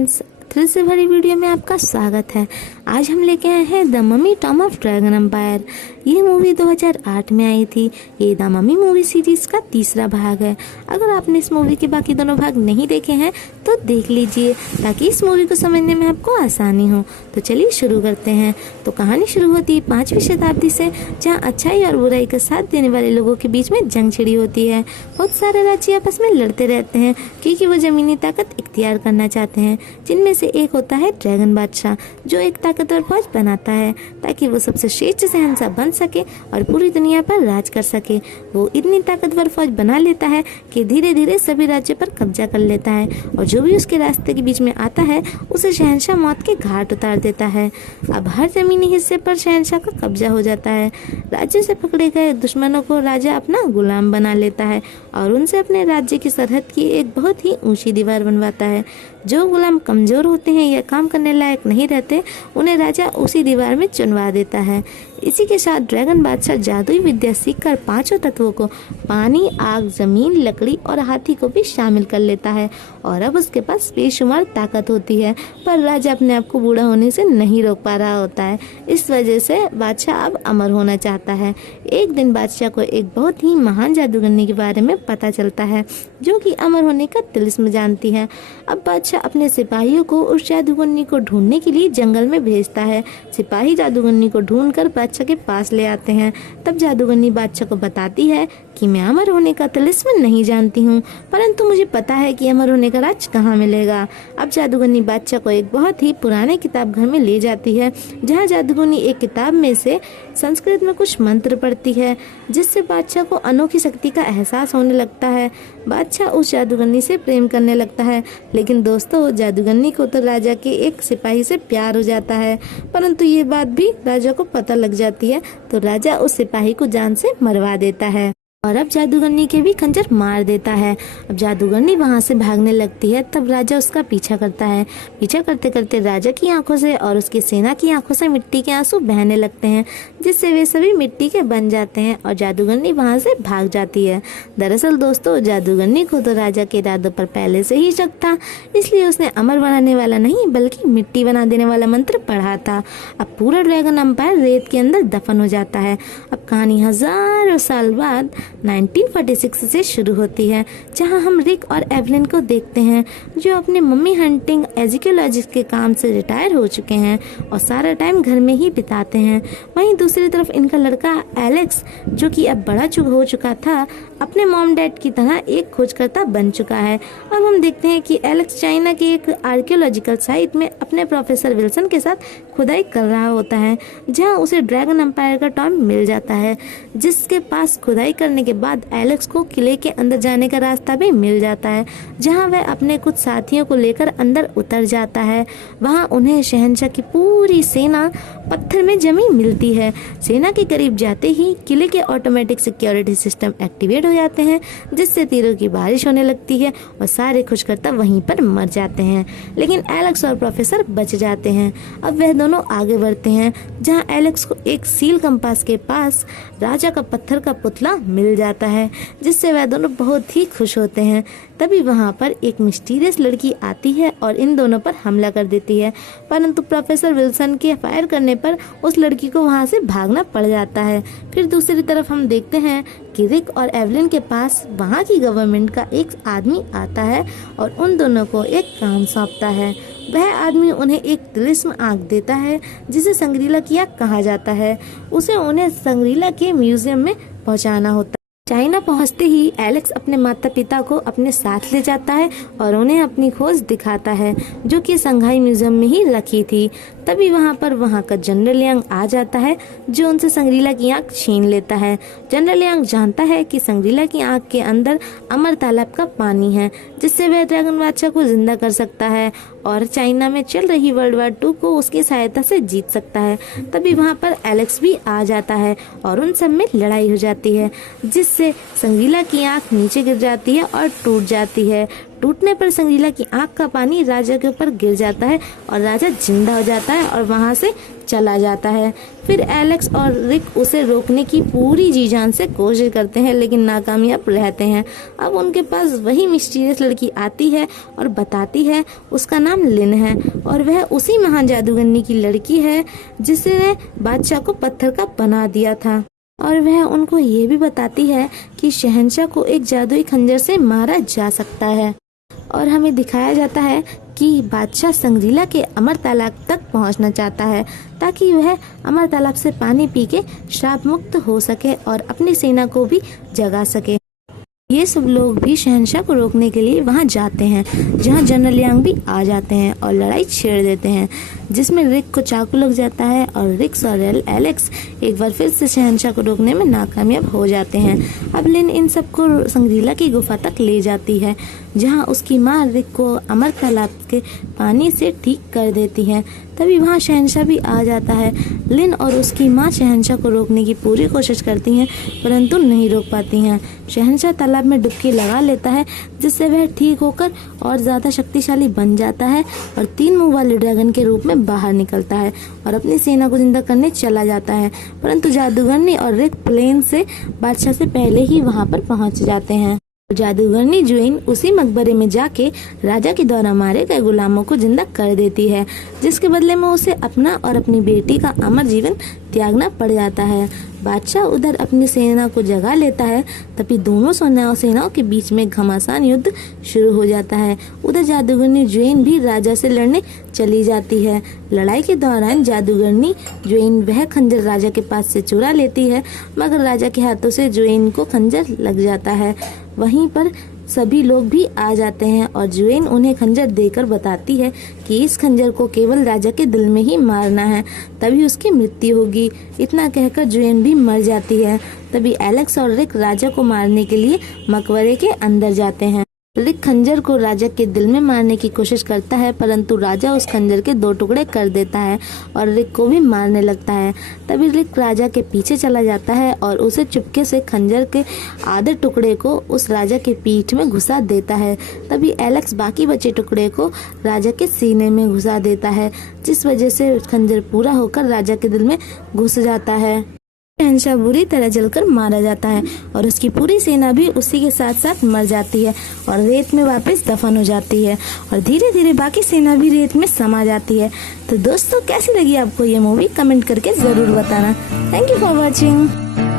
Friends, thrill से भरी video में आपका स्वागत है। आज हम लेके आए हैं the mummy tomb of dragon empire. ये मूवी 2008 में आई थी। ये द मम्मी मूवी सीरीज का तीसरा भाग है। अगर आपने इस मूवी के बाकी दोनों भाग नहीं देखे हैं तो देख लीजिए, ताकि इस मूवी को समझने में आपको आसानी हो। तो चलिए शुरू करते हैं। तो कहानी शुरू होती है 5वीं शताब्दी से, जहाँ अच्छाई और बुराई का साथ देने वाले लोगों के बीच में जंग छिड़ी होती है। बहुत सारे राज्य आपस में लड़ते रहते हैं क्योंकि वो जमीनी ताकत इख्तियार करना चाहते हैं, जिनमें से एक होता है ड्रैगन बादशाह, जो एक ताकतवर फौज बनाता है ताकि वो सबसे श्रेष्ठ शहंशाह बन सके और पूरी दुनिया पर राज कर सके। वो इतनी ताकतवर फौज बना लेता है कि धीरे धीरे सभी राज्यों पर कब्जा कर लेता है और जो भी उसके रास्ते के बीच में आता है उसे शहंशाह मौत के घाट उतार देता है। अब हर जमीनी हिस्से पर शहंशाह का कब्जा हो जाता है। राज्य से पकड़े गए दुश्मनों को राजा अपना गुलाम बना लेता है और उनसे अपने राज्य की सरहद की एक बहुत ही ऊंची दीवार बनवाता है। जो गुलाम कमजोर होते हैं या काम करने लायक नहीं रहते, उन्हें राजा उसी दीवार में चुनवा देता है। इसी के साथ ड्रैगन बादशाह जादुई विद्या सीखकर 5 तत्वों को पानी, आग, जमीन, लकड़ी और हाथी को भी शामिल कर लेता है और अब उसके पास बेशुमार ताकत होती है। पर राजा अपने आप को बूढ़ा होने से नहीं रोक पा रहा होता है। इस वजह से बादशाह अब अमर होना चाहता है। एक दिन बादशाह को एक बहुत ही महान जादूगरनी के बारे में पता चलता है, जो कि अमर होने का तिलिस्म जानती है। अब बादशाह अपने सिपाहियों को उस जादूगरनी को ढूंढने के लिए जंगल में भेजता है। सिपाही जादूगरनी को ढूंढकर बादशाह के पास ले आते हैं। तब जादूगरनी बादशाह को बताती है कि मैं अमर होने का तिलिस्म नहीं जानती हूँ, परंतु मुझे पता है कि अमर होने का राज कहाँ मिलेगा। अब जादूगरनी बादशाह को एक बहुत ही पुराने किताब घर में ले जाती है, जहाँ जादूगरनी एक किताब में से संस्कृत में कुछ मंत्र पढ़ती है, जिससे बादशाह को अनोखी शक्ति का एहसास होने लगता है। बादशाह उस जादूगरनी से प्रेम करने लगता है, लेकिन दोस्तों, जादूगरनी को तो राजा के एक सिपाही से प्यार हो जाता है, परंतु ये बात भी राजा को पता लग जाती है, तो राजा उस सिपाही को जान से मरवा देता है और अब जादूगरनी के भी खंजर मार देता है। अब जादूगरनी वहां से भागने लगती है, तब राजा उसका पीछा करता है। पीछा करते करते राजा की आंखों से और उसकी सेना की आंखों से मिट्टी के आंसू बहने लगते हैं, जिससे वे सभी मिट्टी के बन जाते हैं और जादूगरनी वहां से भाग जाती है। दरअसल दोस्तों, जादूगरनी को तो राजा के इरादों पर पहले से ही शक था, इसलिए उसने अमर बनाने वाला नहीं बल्कि मिट्टी बना देने वाला मंत्र पढ़ा था। अब पूरा ड्रैगन एम्पायर रेत के अंदर दफन हो जाता है। अब कहानी हजारों साल बाद 1946 से शुरू होती है, जहां हम रिक और एवलिन को देखते हैं, जो अपने मम्मी हंटिंग एजिकोलॉजिस्ट के काम से रिटायर हो चुके हैं और सारा टाइम घर में ही बिताते हैं। वहीं दूसरी तरफ इनका लड़का एलेक्स, जो कि अब बड़ा हो चुका था, अपने मॉम डैड की तरह एक खोजकर्ता बन चुका है। अब हम देखते हैं कि एलेक्स चाइना के एक आर्कियोलॉजिकल साइट में अपने प्रोफेसर विल्सन के साथ खुदाई कर रहा होता है, जहां उसे ड्रैगन एम्पायर का टॉम मिल जाता है, जिसके पास खुदाई करने के बाद एलेक्स को किले के अंदर जाने का रास्ता भी मिल जाता है, जहां वह अपने कुछ साथियों को लेकर अंदर उतर जाता है। वहां उन्हें शहंशाह की पूरी सेना पत्थर में जमी मिलती है। सेना के करीब जाते ही किले के ऑटोमेटिक सिक्योरिटी सिस्टम एक्टिवेट हो जाते हैं, जिससे तीरों की बारिश होने लगती है और सारे खोजकर्ता वहीं पर मर जाते हैं, लेकिन एलेक्स और प्रोफेसर बच जाते हैं। अब वह दोनों आगे बढ़ते हैं, जहां एलेक्स को एक सील कंपास के पास राजा का पत्थर का पुतला मिल जाता है, जिससे वह दोनों बहुत ही खुश होते हैं। तभी वहां पर एक मिस्टीरियस लड़की आती है और इन दोनों पर हमला कर देती है, परंतु प्रोफेसर विल्सन के फायर करने पर उस लड़की को वहां से भागना पड़ जाता है। फिर दूसरी तरफ हम देखते हैं कि रिक और एवलिन के पास वहां की गवर्नमेंट का एक आदमी आता है और उन दोनों को एक काम सौंपता है। वह आदमी उन्हें एक तिलिस्म आंख देता है, जिसे संग्रीला की आंख कहा जाता है। उसे उन्हें संग्रीला के म्यूजियम में पहुंचाना होता है। चाइना पहुंचते ही एलेक्स अपने माता पिता को अपने साथ ले जाता है और उन्हें अपनी खोज दिखाता है, जो कि संघाई म्यूजियम में ही रखी थी। तभी वहां का जनरल यांग आ जाता है, जो उनसे संग्रीला की आंख छीन लेता है। जनरल यांग जानता है कि संग्रीला की आंख के अंदर अमर तालाब का पानी है, जिससे वह ड्रैगन बादशाह को जिंदा कर सकता है और चाइना में चल रही वर्ल्ड वार 2 को उसकी सहायता से जीत सकता है। तभी वहां पर एलेक्स भी आ जाता है और उन सब में लड़ाई हो जाती है, जिससे संग्रीला की आंख नीचे गिर जाती है और टूट जाती है। टूटने पर संगीला की आंख का पानी राजा के ऊपर गिर जाता है और राजा जिंदा हो जाता है और वहां से चला जाता है। फिर एलेक्स और रिक उसे रोकने की पूरी जी जान से कोशिश करते हैं लेकिन नाकामयाब रहते हैं। अब उनके पास वही मिस्टीरियस लड़की आती है और बताती है उसका नाम लिन है और वह उसी महान जादूगरनी की लड़की है जिसने बादशाह को पत्थर का बना दिया था। और वह उनको ये भी बताती है कि शहंशाह को एक जादुई खंजर से मारा जा सकता है। और हमें दिखाया जाता है कि बादशाह संगरीला के अमर तालाब तक पहुंचना चाहता है ताकि वह अमर तालाब से पानी पी के श्राप मुक्त हो सके और अपनी सेना को भी जगा सके। ये सब लोग भी शहंशाह को रोकने के लिए वहां जाते हैं जहां जनरल यांग भी आ जाते हैं और लड़ाई छेड़ देते हैं जिसमें रिक को चाकू लग जाता है और रिक्स और एलेक्स एक बार फिर से शहंशाह को रोकने में नाकामयाब हो जाते हैं। अब लिन इन सबको संगरीला की गुफा तक ले जाती है जहां उसकी माँ रिक को अमर तालाब के पानी से ठीक कर देती है। तभी वहां शहंशाह भी आ जाता है। लिन और उसकी माँ शहंशाह को रोकने की पूरी कोशिश करती हैं परंतु नहीं रोक पाती हैं। शहंशाह तालाब में डुबकी लगा लेता है जिससे वह ठीक होकर और ज्यादा शक्तिशाली बन जाता है और 3 मुंह वाले ड्रैगन के रूप में बाहर निकलता है और अपनी सेना को जिंदा करने चला जाता है। परंतु जादूगरनी और रिक प्लेन से बादशाह से पहले ही वहां पर पहुंच जाते हैं। जादूगरनी जुएन उसी मकबरे में जाके राजा के द्वारा मारे गए गुलामों को जिंदा कर देती है जिसके बदले में उसे अपना और अपनी बेटी का अमर जीवन त्यागना पड़ जाता है। बादशाह उधर अपनी सेना को जगा लेता है तभी दोनों सेनाओं के बीच में घमासान युद्ध शुरू हो जाता है। उधर जादूगरनी जुएन भी राजा से लड़ने चली जाती है। लड़ाई के दौरान जादूगरनी जुएन वह खंजर राजा के पास से चुरा लेती है मगर राजा के हाथों से जुएन को खंजर लग जाता है। वहीं पर सभी लोग भी आ जाते हैं और जुएन उन्हें खंजर देकर बताती है कि इस खंजर को केवल राजा के दिल में ही मारना है तभी उसकी मृत्यु होगी। इतना कहकर जुएन भी मर जाती है। तभी एलेक्स और रिक राजा को मारने के लिए मकबरे के अंदर जाते हैं। रिक खंजर को राजा के दिल में मारने की कोशिश करता है परंतु राजा उस खंजर के 2 टुकड़े कर देता है और रिक को भी मारने लगता है। तभी रिक राजा के पीछे चला जाता है और उसे चुपके से खंजर के आधे टुकड़े को उस राजा के पीठ में घुसा देता है। तभी एलेक्स बाकी बचे टुकड़े को राजा के सीने में घुसा देता है जिस वजह से खंजर पूरा होकर राजा के दिल में घुस जाता है। शहंशाह बुरी तरह जलकर मारा जाता है और उसकी पूरी सेना भी उसी के साथ साथ मर जाती है और रेत में वापस दफन हो जाती है और धीरे धीरे बाकी सेना भी रेत में समा जाती है। तो दोस्तों कैसी लगी आपको ये मूवी कमेंट करके जरूर बताना। Thank you for watching.